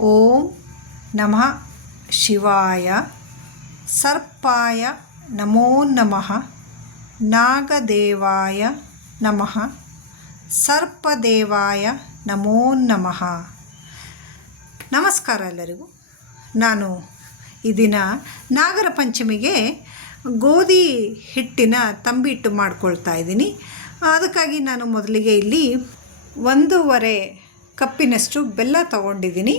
ಓಂ ನಮಃ ಶಿವಾಯ ಸರ್ಪಾಯ ನಮೋ ನಮಃ ನಾಗದೇವಾಯ ನಮಃ ಸರ್ಪದೇವಾಯ ನಮೋ ನಮಃ. ನಮಸ್ಕಾರ ಎಲ್ಲರಿಗೂ. ನಾನು ಈ ದಿನ ನಾಗರ ಪಂಚಮಿಗೆ ಗೋಧಿ ಹಿಟ್ಟಿನ ತಂಬಿಟ್ಟು ಮಾಡ್ಕೊಳ್ತಾ ಇದ್ದೀನಿ. ಅದಕ್ಕಾಗಿ ನಾನು ಮೊದಲಿಗೆ ಇಲ್ಲಿ ಒಂದೂವರೆ ಕಪ್ಪಿನಷ್ಟು ಬೆಲ್ಲ ತಗೊಂಡಿದ್ದೀನಿ.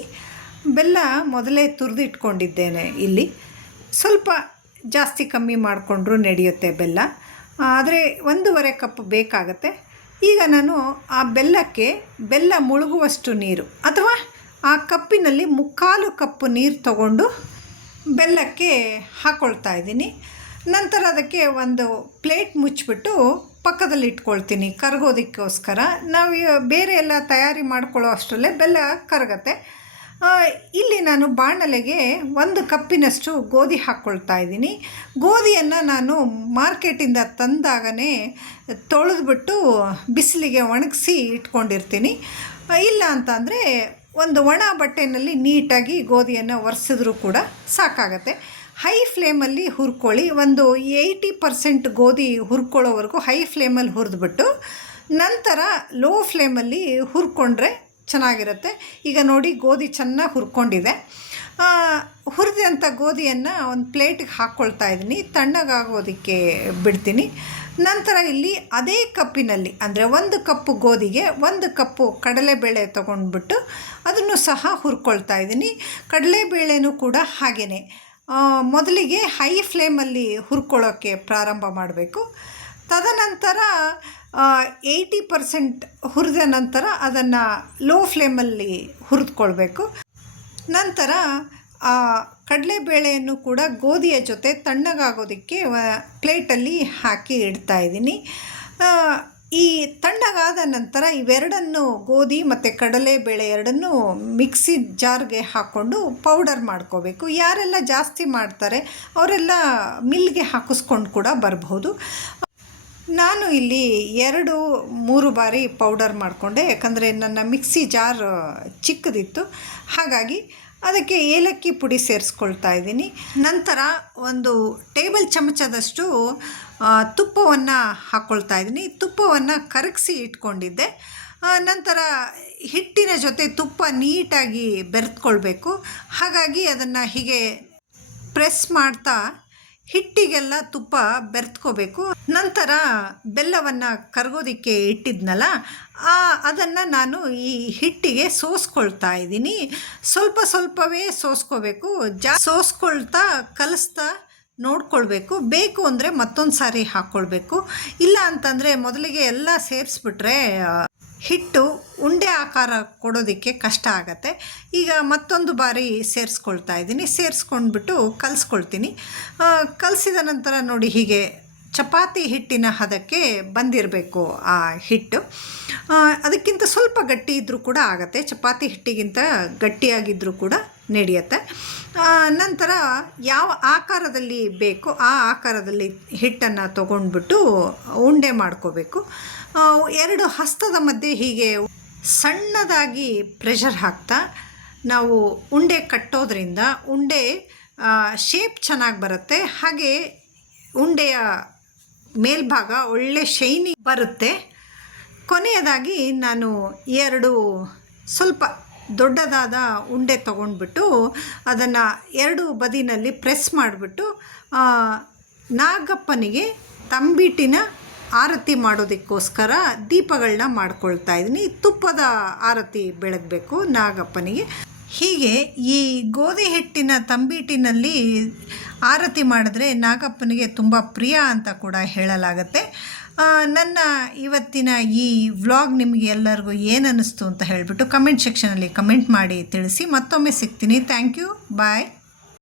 ಬೆಲ್ಲ ಮೊದಲೇ ತುರಿದಿಟ್ಕೊಂಡಿದ್ದೇನೆ ಇಲ್ಲಿ. ಸ್ವಲ್ಪ ಜಾಸ್ತಿ ಕಮ್ಮಿ ಮಾಡಿಕೊಂಡ್ರೂ ನಡೆಯುತ್ತೆ ಬೆಲ್ಲ. ಆದರೆ ಒಂದೂವರೆ ಕಪ್ ಬೇಕಾಗತ್ತೆ. ಈಗ ನಾನು ಆ ಬೆಲ್ಲಕ್ಕೆ ಬೆಲ್ಲ ಮುಳುಗುವಷ್ಟು ನೀರು ಅಥವಾ ಆ ಕಪ್ಪಿನಲ್ಲಿ ಮುಕ್ಕಾಲು ಕಪ್ಪು ನೀರು ತಗೊಂಡು ಬೆಲ್ಲಕ್ಕೆ ಹಾಕ್ಕೊಳ್ತಾ ಇದ್ದೀನಿ. ನಂತರ ಅದಕ್ಕೆ ಒಂದು ಪ್ಲೇಟ್ ಮುಚ್ಚಿಬಿಟ್ಟು ಪಕ್ಕದಲ್ಲಿ ಇಟ್ಕೊಳ್ತೀನಿ ಕರಗೋದಕ್ಕೋಸ್ಕರ. ನಾವು ಬೇರೆ ಎಲ್ಲ ತಯಾರಿ ಮಾಡ್ಕೊಳ್ಳೋ ಅಷ್ಟರಲ್ಲೇ ಬೆಲ್ಲ ಕರಗತ್ತೆ. ಇಲ್ಲಿ ನಾನು ಬಾಣಲೆಗೆ ಒಂದು ಕಪ್ಪಿನಷ್ಟು ಗೋಧಿ ಹಾಕ್ಕೊಳ್ತಾ ಇದ್ದೀನಿ. ಗೋಧಿಯನ್ನು ನಾನು ಮಾರ್ಕೆಟಿಂದ ತಂದಾಗನೇ ತೊಳೆದ್ಬಿಟ್ಟು ಬಿಸಿಲಿಗೆ ಒಣಗಿಸಿ ಇಟ್ಕೊಂಡಿರ್ತೀನಿ. ಇಲ್ಲ ಅಂತಂದರೆ ಒಂದು ಒಣ ಬಟ್ಟೆಯಲ್ಲಿ ನೀಟಾಗಿ ಗೋಧಿಯನ್ನು ಒರೆಸಿದ್ರೂ ಕೂಡ ಸಾಕಾಗತ್ತೆ. ಹೈ ಫ್ಲೇಮಲ್ಲಿ ಹುರ್ಕೊಳ್ಳಿ. ಒಂದು ಏಯ್ಟಿ ಪರ್ಸೆಂಟ್ ಗೋಧಿ ಹುರ್ಕೊಳ್ಳೋವರೆಗೂ ಹೈ ಫ್ಲೇಮಲ್ಲಿ ಹುರಿದ್ಬಿಟ್ಟು ನಂತರ ಲೋ ಫ್ಲೇಮಲ್ಲಿ ಹುರ್ಕೊಂಡ್ರೆ ಚೆನ್ನಾಗಿರುತ್ತೆ. ಈಗ ನೋಡಿ ಗೋಧಿ ಚೆನ್ನಾಗಿ ಹುರ್ಕೊಂಡಿದೆ. ಹುರಿದಂಥ ಗೋಧಿಯನ್ನು ಒಂದು ಪ್ಲೇಟಿಗೆ ಹಾಕ್ಕೊಳ್ತಾ ಇದ್ದೀನಿ. ತಣ್ಣಗಾಗೋದಕ್ಕೆ ಬಿಡ್ತೀನಿ. ನಂತರ ಇಲ್ಲಿ ಅದೇ ಕಪ್ಪಿನಲ್ಲಿ, ಅಂದರೆ ಒಂದು ಕಪ್ಪು ಗೋಧಿಗೆ ಒಂದು ಕಪ್ಪು ಕಡಲೆಬೇಳೆ ತೊಗೊಂಡ್ಬಿಟ್ಟು ಅದನ್ನು ಸಹ ಹುರ್ಕೊಳ್ತಾ ಇದ್ದೀನಿ. ಕಡಲೆಬೇಳೆನೂ ಕೂಡ ಹಾಗೆಯೇ ಮೊದಲಿಗೆ ಹೈ ಫ್ಲೇಮಲ್ಲಿ ಹುರ್ಕೊಳ್ಳೋಕ್ಕೆ ಪ್ರಾರಂಭ ಮಾಡಬೇಕು. ತದನಂತರ ಏಯ್ಟಿ ಪರ್ಸೆಂಟ್ ಹುರಿದ ನಂತರ ಅದನ್ನು ಲೋ ಫ್ಲೇಮಲ್ಲಿ ಹುರಿದುಕೊಳ್ಬೇಕು. ನಂತರ ಕಡಲೆಬೇಳೆಯನ್ನು ಕೂಡ ಗೋಧಿಯ ಜೊತೆ ತಣ್ಣಗಾಗೋದಕ್ಕೆ ಪ್ಲೇಟಲ್ಲಿ ಹಾಕಿ ಇಡ್ತಾ ಇದ್ದೀನಿ. ಆ, ಈ ತಣ್ಣಗಾದ ನಂತರ ಇವೆರಡನ್ನು ಗೋಧಿ ಮತ್ತು ಕಡಲೆಬೇಳೆ ಎರಡನ್ನೂ ಮಿಕ್ಸಿ ಜಾರ್ಗೆ ಹಾಕ್ಕೊಂಡು ಪೌಡರ್ ಮಾಡ್ಕೋಬೇಕು. ಯಾರೆಲ್ಲ ಜಾಸ್ತಿ ಮಾಡ್ತಾರೆ ಅವರೆಲ್ಲ ಮಿಲ್ಗೆ ಹಾಕಿಸ್ಕೊಂಡು ಕೂಡ ಬರ್ಬೋದು. ನಾನು ಇಲ್ಲಿ ಎರಡು, ಮೂರು ಬಾರಿ ಪೌಡರ್ ಮಾಡಿಕೊಂಡೆ. ಯಾಕಂದರೆ ನನ್ನ ಮಿಕ್ಸಿ ಜಾರ್ ಚಿಕ್ಕದಿತ್ತು. ಹಾಗಾಗಿ ಅದಕ್ಕೆ ಏಲಕ್ಕಿ ಪುಡಿ ಸೇರಿಸ್ಕೊಳ್ತಾ ಇದ್ದೀನಿ. ನಂತರ ಒಂದು ಟೇಬಲ್ ಚಮಚದಷ್ಟು ತುಪ್ಪವನ್ನು ಹಾಕ್ಕೊಳ್ತಾ ಇದ್ದೀನಿ. ತುಪ್ಪವನ್ನು ಕರಗಿಸಿ ಇಟ್ಕೊಂಡಿದ್ದೆ. ನಂತರ ಹಿಟ್ಟಿನ ಜೊತೆ ತುಪ್ಪ ನೀಟಾಗಿ ಬೆರೆತ್ಕೊಳ್ಬೇಕು ಹಾಗಾಗಿ ಅದನ್ನು ಹೀಗೆ ಪ್ರೆಸ್ ಮಾಡ್ತಾ ಹಿಟ್ಟಿಗೆಲ್ಲ ತುಪ್ಪ ಬೆರೆತ್ಕೋಬೇಕು. ನಂತರ ಬೆಲ್ಲವನ್ನು ಕರಗೋದಕ್ಕೆ ಇಟ್ಟಿದ್ನಲ್ಲ, ಆ ಅದನ್ನು ನಾನು ಈ ಹಿಟ್ಟಿಗೆ ಸೋಸ್ಕೊಳ್ತಾ ಇದ್ದೀನಿ. ಸ್ವಲ್ಪ ಸ್ವಲ್ಪವೇ ಸೋಸ್ಕೋಬೇಕು. ಜಾ ಸೋಸ್ಕೊಳ್ತಾ ಕಲಿಸ್ತಾ ನೋಡ್ಕೊಳ್ಬೇಕು. ಬೇಕು ಅಂದರೆ ಮತ್ತೊಂದು ಸಾರಿ ಹಾಕ್ಕೊಳ್ಬೇಕು ಇಲ್ಲ ಅಂತಂದರೆ ಮೊದಲಿಗೆ ಎಲ್ಲ ಸೇರಿಸ್ಬಿಟ್ರೆ ಹಿಟ್ಟು ಉಂಡೆ ಆಕಾರ ಕೊಡೋದಕ್ಕೆ ಕಷ್ಟ ಆಗತ್ತೆ. ಈಗ ಮತ್ತೊಂದು ಬಾರಿ ಸೇರಿಸ್ಕೊಳ್ತಾ ಇದ್ದೀನಿ. ಸೇರಿಸ್ಕೊಂಡ್ಬಿಟ್ಟು ಕಲಿಸ್ಕೊಳ್ತೀನಿ. ಕಲಸಿದ ನಂತರ ನೋಡಿ ಹೀಗೆ ಚಪಾತಿ ಹಿಟ್ಟಿನ ಹದಕ್ಕೆ ಬಂದಿರಬೇಕು ಆ ಹಿಟ್ಟು. ಅದಕ್ಕಿಂತ ಸ್ವಲ್ಪ ಗಟ್ಟಿ ಇದ್ದರೂ ಕೂಡ ಆಗುತ್ತೆ. ಚಪಾತಿ ಹಿಟ್ಟಿಗಿಂತ ಗಟ್ಟಿಯಾಗಿದ್ದರೂ ಕೂಡ ನಡೆಯುತ್ತೆ. ನಂತರ ಯಾವ ಆಕಾರದಲ್ಲಿ ಬೇಕೋ ಆ ಆಕಾರದಲ್ಲಿ ಹಿಟ್ಟನ್ನು ತೊಗೊಂಡ್ಬಿಟ್ಟು ಉಂಡೆ ಮಾಡ್ಕೋಬೇಕು. ಎರಡು ಹಸ್ತದ ಮಧ್ಯೆ ಹೀಗೆ ಸಣ್ಣದಾಗಿ ಪ್ರೆಷರ್ ಹಾಕ್ತಾ ನಾವು ಉಂಡೆ ಕಟ್ಟೋದ್ರಿಂದ ಉಂಡೆ ಶೇಪ್ ಚೆನ್ನಾಗಿ ಬರುತ್ತೆ. ಹಾಗೆ ಉಂಡೆಯ ಮೇಲ್ಭಾಗ ಒಳ್ಳೆ ಶೈನಿ ಬರುತ್ತೆ. ಕೊನೆಯದಾಗಿ ನಾನು ಎರಡು ಸ್ವಲ್ಪ ದೊಡ್ಡದಾದ ಉಂಡೆ ತಗೊಂಡ್ಬಿಟ್ಟು ಅದನ್ನು ಎರಡು ಬದಿನಲ್ಲಿ ಪ್ರೆಸ್ ಮಾಡಿಬಿಟ್ಟು ನಾಗಪ್ಪನಿಗೆ ತಂಬಿಟ್ಟಿನ ಆರತಿ ಮಾಡೋದಕ್ಕೋಸ್ಕರ ದೀಪಗಳನ್ನ ಮಾಡ್ಕೊಳ್ತಾ ಇದ್ದೀನಿ. ತುಪ್ಪದ ಆರತಿ ಬೆಳಗಬೇಕು ನಾಗಪ್ಪನಿಗೆ. ಹೀಗೆ ಈ ಗೋಧಿ ಹಿಟ್ಟಿನ ತಂಬಿಟ್ಟಿನಲ್ಲಿ ಆರತಿ ಮಾಡಿದ್ರೆ ನಾಗಪ್ಪನಿಗೆ ತುಂಬ ಪ್ರಿಯ ಅಂತ ಕೂಡ ಹೇಳಲಾಗತ್ತೆ. ನನ್ನ ಇವತ್ತಿನ ಈ ವ್ಲಾಗ್ ನಿಮಗೆ ಎಲ್ಲರಿಗೂ ಏನು ಅಂತ ಹೇಳಿಬಿಟ್ಟು ಕಮೆಂಟ್ ಸೆಕ್ಷನಲ್ಲಿ ಕಮೆಂಟ್ ಮಾಡಿ ತಿಳಿಸಿ ಮತ್ತೊಮ್ಮೆ ಸಿಗ್ತೀನಿ. Thank you. ಬಾಯ್.